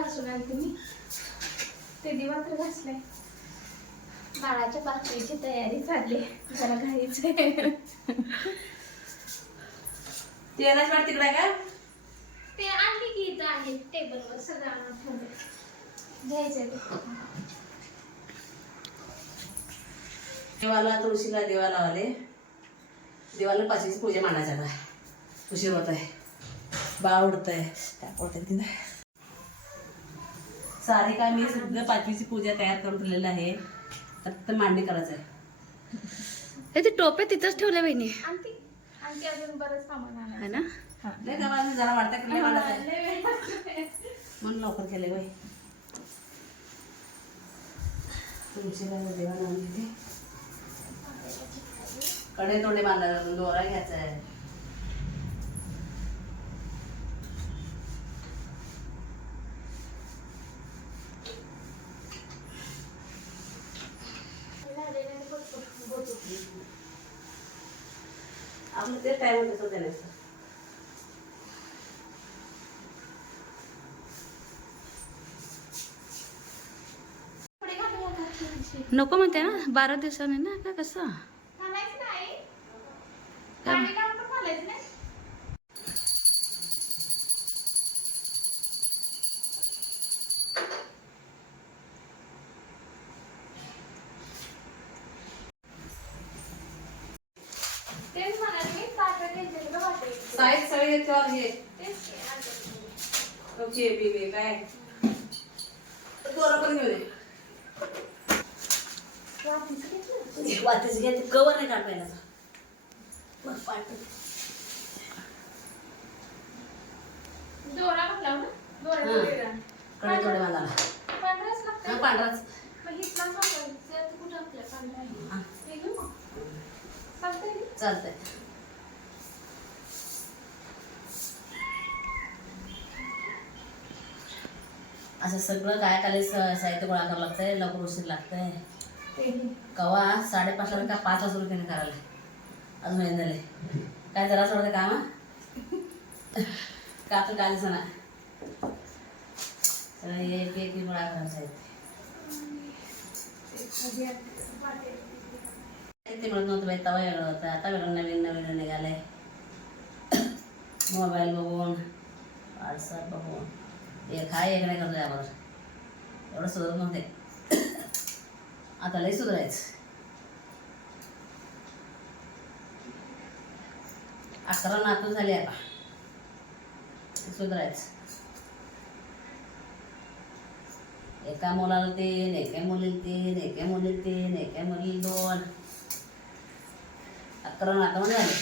घासून आणते मी. ते दिवा तर घासलाय. बाळाच्या पाचवीची तयारी चालली, जरा घाईचं आहे. तेलाच वाट तिकडे का ते आणली की इथं आहे टेबलवर सगळं आणून ठेवलंय. घ्यायचंय ते. देवाला तुळशीला देवा लावले. देवाला पाचवीची पूजा मांडायची आता. उशीर होत आहे, बाळ उडत आहे. काय बोलते तिला सारी काय मी सगळं पाचवीची पूजा तयार करून ठेवलेलं आहे. फक्त मांडणी करायचं आहे. ते टोपे तिथंच ठेवले बहिणी आणते आणते अजून बरंच सामान आणायचं है ना. नाही का मला जरा वाटतं की म्हणून लवकर केले बाई. तुळशीला देवा लावून घेते. कडे तोंडे बांधायला दोरा घ्यायचा आहे. आपलं ते टाइम कसं देण्याचं. नको म्हणते ना 12 दिवसांनी ना का कसं. घालायचं नाही, पाणी लावून पण घालायचं नाही. तेच म्हणाले ताटं घ्यायचे का वाटे. साईज सगळे याच्यावर घे. तेच की, आणते. ओके बी काय दोरा पण घेऊ दे. वाटीचं घेतलं? वातीच घे. कवर नाही काढायला पाठ. दोरा म्हटला ना, दोऱ्याचा वेगळा. कडे थोडे बांधायला. पांढराच लागतंय. पांढराच. मग इथला सांगायचं, त्यात कुठं आपल्या पांढरा आहे. हे घेऊ मग. चालतंय की? चालतंय. असं सगळं काय खाली साहित्य गोळा करावं लागतंय. लवकर उशीर लागतंय. कवा 5:30 का 5 सुरू केलं करायला. अजून महिने झाले काय जरा सोडतं काम का तर काय दिसना. सगळं एक एक गोळा करायचं आहे. ते म्हणत नव्हतं बाई, तवा वेगळं होतं. आता वेगळं नवीन नवीन निघालंय. मोबाईल बघून व्हॉट्सअप बघून एक हा एक नाही करतो यावर. एवढं सुधारत नव्हते. आता लई सुधारायचं. 11 नातू झाली आता. सुधारायचं. एका मुलाला 3, एका मुलीला 3, एका मुलीला 3, एका मुलीला 2. 11 नातू झाले.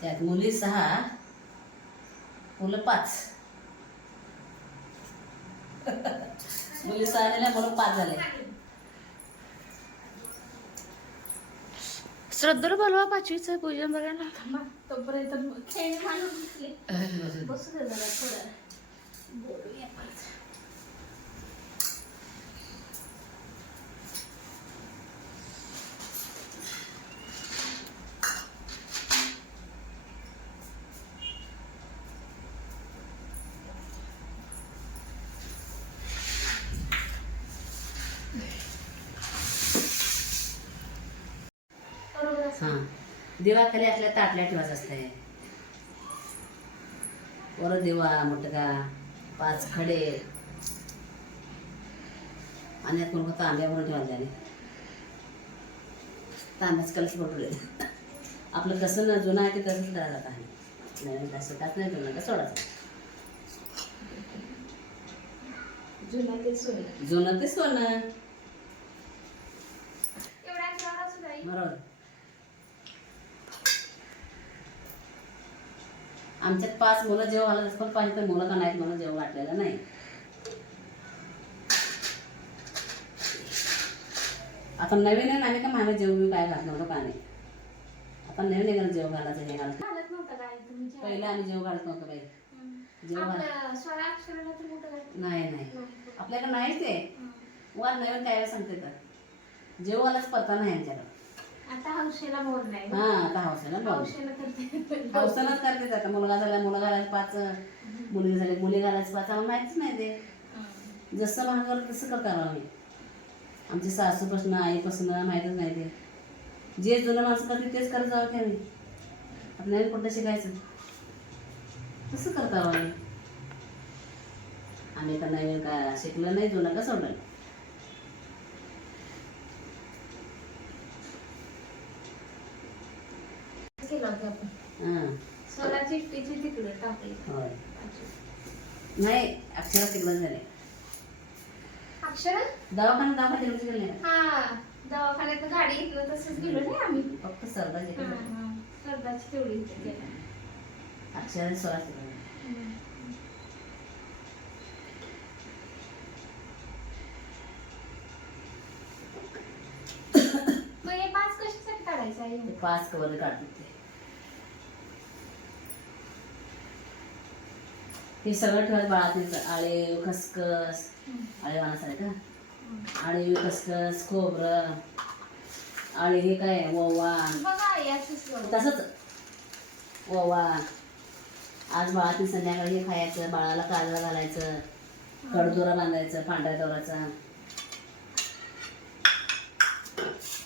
त्यात मुली 6, मुलं 5. मुली 6 झाल्या, मुलं 5 झाले. श्रद्धेला बोलवा 5वीचं पूजन बघायला. मग तोपर्यंत खेळ मांडून बसले. बसू दे जरा थोडं बोलूया परत. हां दिवा खाली असल्या ताटल्या ठेवायचं असतंय. वर दिवा मोठा 5 खडे आणि यात कोण तांब्यावर ठेवायला. तांब्याच कलश पटवले. आपलं कसं न जुनं आहे ते तसंच करायला जात आहे. नवीन कसं त्यात नाही जुनं का सोडायचं. जुनं ते सोनं. जुनं ते सोनं. एवढ्या खेळाला सुद्धा बरोबर. आमच्यात 5 मुलं जेव्हा आलं पण पाहिजे तर मुलं का नाहीत म्हणून जेव्हा वाटलेलं नाही. आता नवीन आहे आम्ही का मागे जेवण काय घातलं होतं का नाही. आता नवीन आहे जेव घालायचं हे घालत. घालत नव्हतं काय तुम्ही पहिले आम्ही जेव घालत नव्हतो बाई. जेव आपलं स्वरा अक्षराला तर मोठं घालत नाही नाही आपल्याकडे नाहीच ते. वर नवीन काय सांगते तर जेवायलाच पत्ता नाही आमच्याकडे. आता हौशेला बोर नाही हा आता हौसेला बघ हौशेला करते हौसलाच करते आता मुलगा झाला मुलं घालायचं 5 मुलगी झाली मुली घालायचं 5 आम्हाला माहितीच नाही ते जसं महाग तसं करतो आम्ही आमची सासूपासून आईपासून माहीतच नाही ते जे जुनं माणसं करते तेच करत जावं की आम्ही आपल्याला कुठं शिकायचं तसं करतो आम्ही आम्ही तर नवीन का शिकलं नाही जुनं का सोडलं केलं होतं आपण हां स्वराची एकटीची तिकडे टाकली होय नाही अक्षरा शिकलं झाले अक्षरा दवाखाना तिकडे शिकलं नाही हा दवाखान्यात गाडी घेतलं तसंच गेलो नाही आम्ही फक्त सरदा शिकलं स्पर्धाची तेवढी इथे गेला अक्षरा स्वरा शिकलं मग हे 5 कशासाठी काढायचं आहे 5 कवर काढतात ते हे सगळं ठेवत बाळातील आळे खसखस आळे वाणासारखं आळे खसखस खोबरं आणि हे काय ओवा बघा याचीच बघा. तसंच ओवा आज बाळातील संध्याकाळी हे खायचं बाळाला काजळा घालायचं कडदोरा बांधायचं पांढऱ्या दोराचा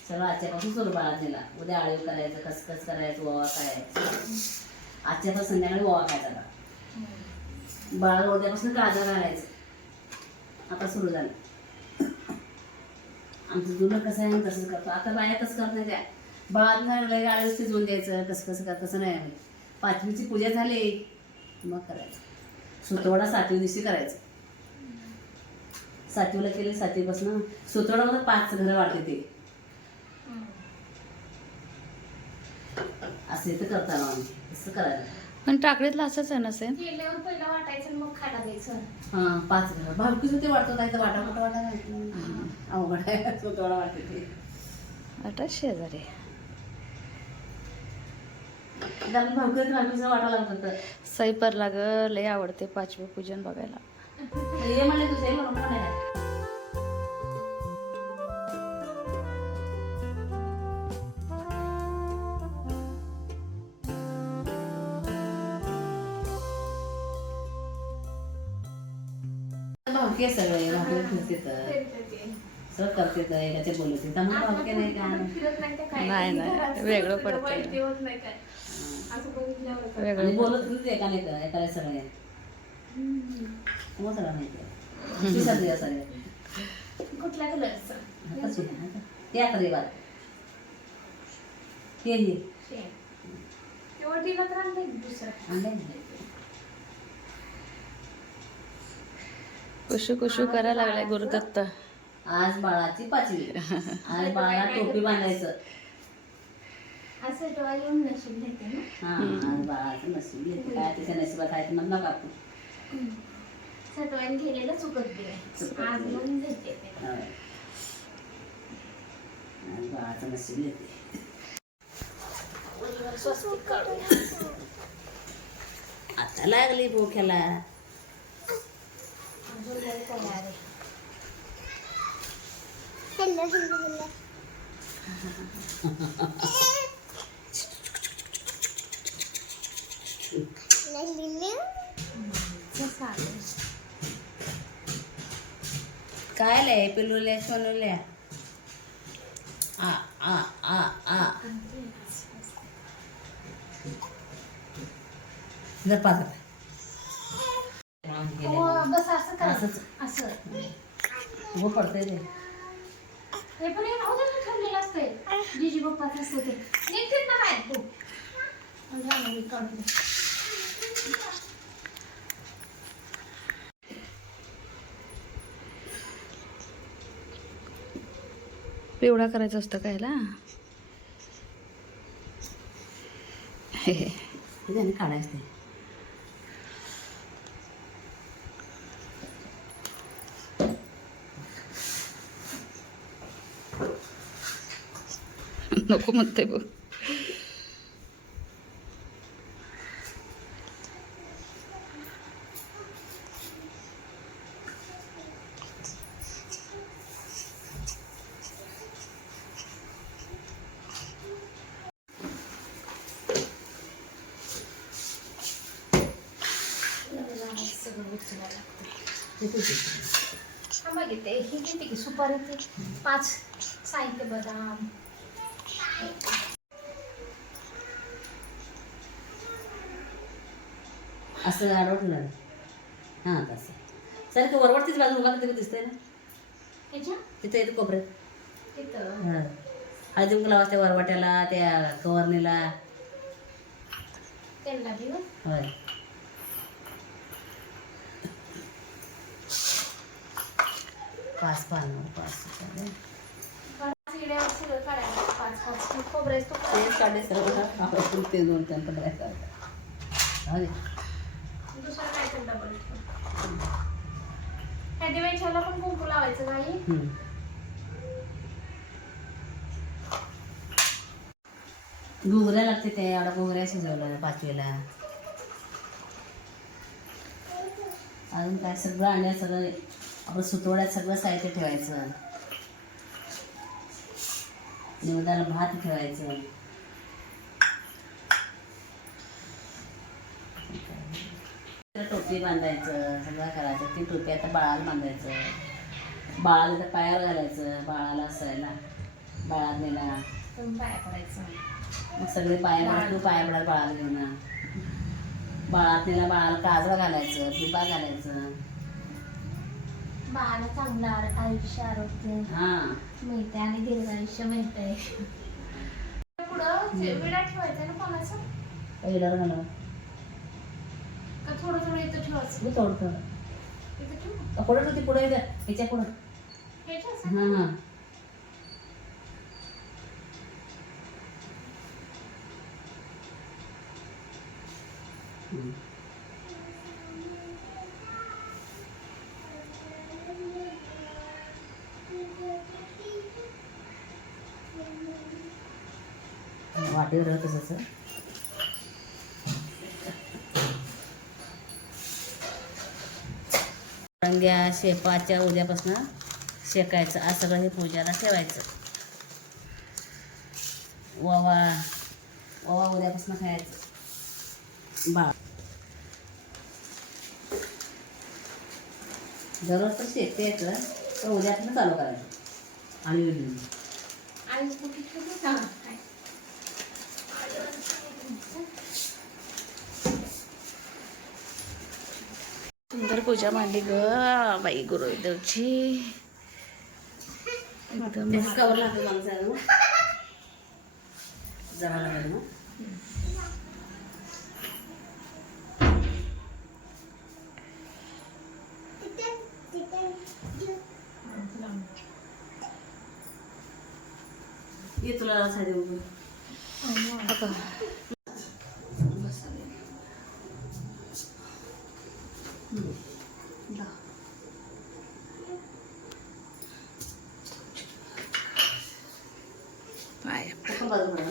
सगळं आजच्यापासून सुरू बाळातीला उद्या आळीव करायचं खसखस करायचं ओवा खायचं आजच्यापासून संध्याकाळी ओवा खायचा बाळाला उद्यापासून काजळ घालायचं आता सुरू झालं आमचं जुनं कसं आहे तसंच करतो आता बाया तसं करत नाही त्या बाळात आळीव शिजवून द्यायचं कसं कसं कर तसं नाही आम्ही 5वीची पूजा झाली मग करायचं सुतवडा 7वी दिवशी करायचं 7वीला केले 7वीपासून सुतवडामध्ये 5 घरं वाटते ते असं इथं करताना आम्ही तसं करायचं पण टाकडीतलं असंच आहे नसेल गेल्यावर पहिलं वाटायचं आणि मग खायला द्यायचं हां 5 घरं भावकीच ते वाटतं नाही तर वाटा कुठं वाटा नाही अवघड आहे सुतवडा वाटते ते आता शेजारी आपल्या भावकीचं वाटा लागतं तर सैपर लाग लय आवडते 5वे पूजन बघायला ये म्हणले तुझे म्हणून म्हणाले भावकी आहे सगळे भावकी फिरते सगळं करते तर एकाचे बोलते त्यामुळे भावकी नाही का फिरत नाही ते काय नाही, नाही. घरात वेगळं फिरत पडतं. वाईट दिवस नाही काय असं बघितल्यावर काय. आणि वेगळं बोलत होती एकाने एकाला सगळे मग सगळं माहिती आहे सगळे सगळे कुठल्या कलरचं कशी ते आता रेवार ते हे तेवढं दिलं तर आणलंय दुसरं आणलंय कुशू कुशू करायला लागलाय गुरुदत्त आज बाळाची 5वी आज बाळाला टोपी बांधायचं असं डोळा येऊन नशीब घेते ना हा आज बाळाचं नशीब घेते काय त्याच्या नशिबात आहे ते मग नका आपण सटवायला गेलेलं चुकत चुकत गेलं आज गेलं. येऊन घेते ते. होय. आज बाळाचं नशीब घेते वरीवर स्वस्तिक काढूया. आता लागली भूख्याला अजून काही तयार आहे. कसं आलं? काय लय पिलुल्या सोनुल्या आ आ आ आ जर पाहत हो, बस असं करायचं. असंच. असं वो पडतंय ते हे पण हे राहू दे ना, ठेवलेलं असतंय जिजी बाप्पाचं असतं ते निघतील ना काय तू झालं, मी काढून दे. पिवळा करायचं असतं कायला हे त्याने काढायचं ते नको म्हणते बघ उचलायला लागते. किती किती? हा बघितले ही किती की सुपारी ते 5 साहित्य बदाम. असं आडवटलं हां तसं सारखं वरवरतीच बाजू उभा तरी दिसतंय ना ह्याच्या तिथं येतं कोपऱ्यात. तिथं हां हळदी कुंकू लावायचं त्या वरवाट्याला त्या कवरणीला. त्यांना बी होय. होय पाच पानं पाच सुपाऱ्या. सिड्यावर सगळं काढायचं 5 खोबरेच ते तुकडे. साडे सर्व ते दोन त्यांना बघायचं होय दुसरं काय तर डबल ह्या दिवाळीच्याला पण कुंकू लावायचं नाही. घुगऱ्या लागते ते एवढा घुगऱ्या शिजवलं 5वीला. अजून काय सगळं आणलं सगळं आपण सुतवड्यात सगळं साहित्य ठेवायचं. निवेदाला भात ठेवायचं. टोपी बांधायचं सगळं करायचं. ती टोपी आता बाळाला बांधायचं. बाळाला तर पायावर घालायचं बाळाला असायला बाळाला. तुम्ही पाया पडायचं. मग सगळे पाया तू पाया पडायला बाळाला घेऊन बाळातनीला बाळाला काजळ घालायचं टिपा घालायचं. बाळाला चांगलं आयुष्य आरोग्य हां मिळते आणि दीर्घ आयुष्य मिळतंय. पुढं विडा ठेवायचा ना कोणाचं पहिल्यावर घालावं का थोडं थोडं इथं ठेवायचं. मी थोडं थोडं इथं ठेवू पुढं होती पुढं येतं ह्याच्या पुढं. ह्याच्याच हां हां वाटेवर राहतं तसं. रंग्या शेपाच्या उद्यापासून शेकायचं. आज सगळं हे पूजाला ठेवायचं. ओवा ओवा उद्यापासून खायचं. बाळ दररोज तर शेकते येतं तर उद्यापासून चालू करायचं. आणि आणि कुठे ठेवू का काय सुंदर पूजा मांडली ग बाई गुरुदेवची. एकदम त्याचं कवर लागतं माणसाला जरा लागेल मग. ये तुला साडी उभं. अगं. पाय आपण बाजू पडा ना.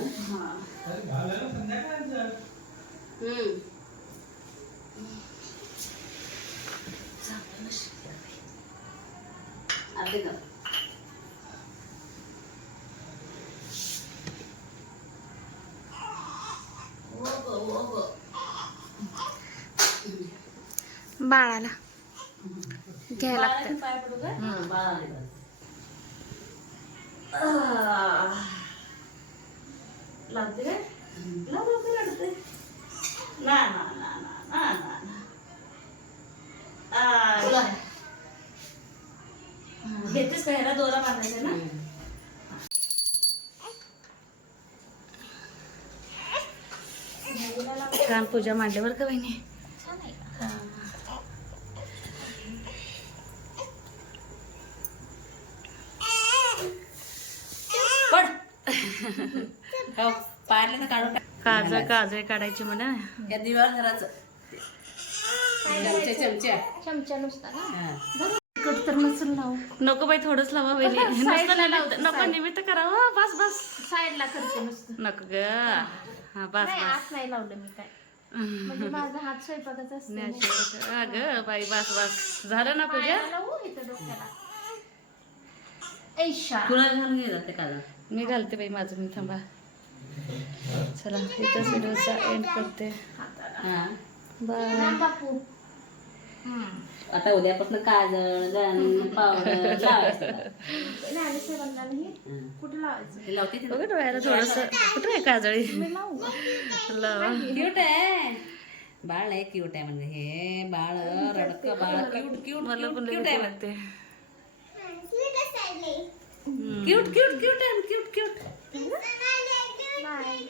अर्धे का बाळाला घ्यायला लागतं. पाय पडू का बाळाला लागते काय लागते लागते ना ना ना ना ना ना घेतेस का ह्याला दोरा बांधायचा ना. छान पूजा मांडली बरं का बहिणी. छान आहे का? पड पायाला ना काढून काजळ काढायची म्हणा. या दिवाळ घराचं चमच्या चमचा नुसता ना हां कट तर नसेल लावू. नको बाई थोडंच लावा बहिणी. नुसतं निमित्त नको निमित्त करावं. बस बस साईडला करते नुसतं. नको ग. हा बस नाही बस. आत नाही लावलं मी काय म्हणजे माझा हात स्वयंपाकाचा असतो ना. अगं बाई बस बस झालं ना पूजा. पायाला लावू इथं डोक्याला. ऐशा तुला घालून घे जाते काजळ. मी घालते बाई माझं मी. थांबा चला इथंच व्हिडिओचा एंड करते. हाताला बाय. ना बापू आता उद्यापासून काजळ गण पावडर लावायचं. राणी साहेबांना नाही कुठे लावायचं हे लावते ती. बघ डोळ्याला थोडस कुठं आहे काजळी लावा. क्यूट आहे बाळ आहे क्यूट आहे म्हणजे हे बाळ रडक बाळ क्यूट क्यूट मला पण क्यूट लई आहे लागते. क्यूट क्यूट क्यूट आहे क्यूट क्यूट नाही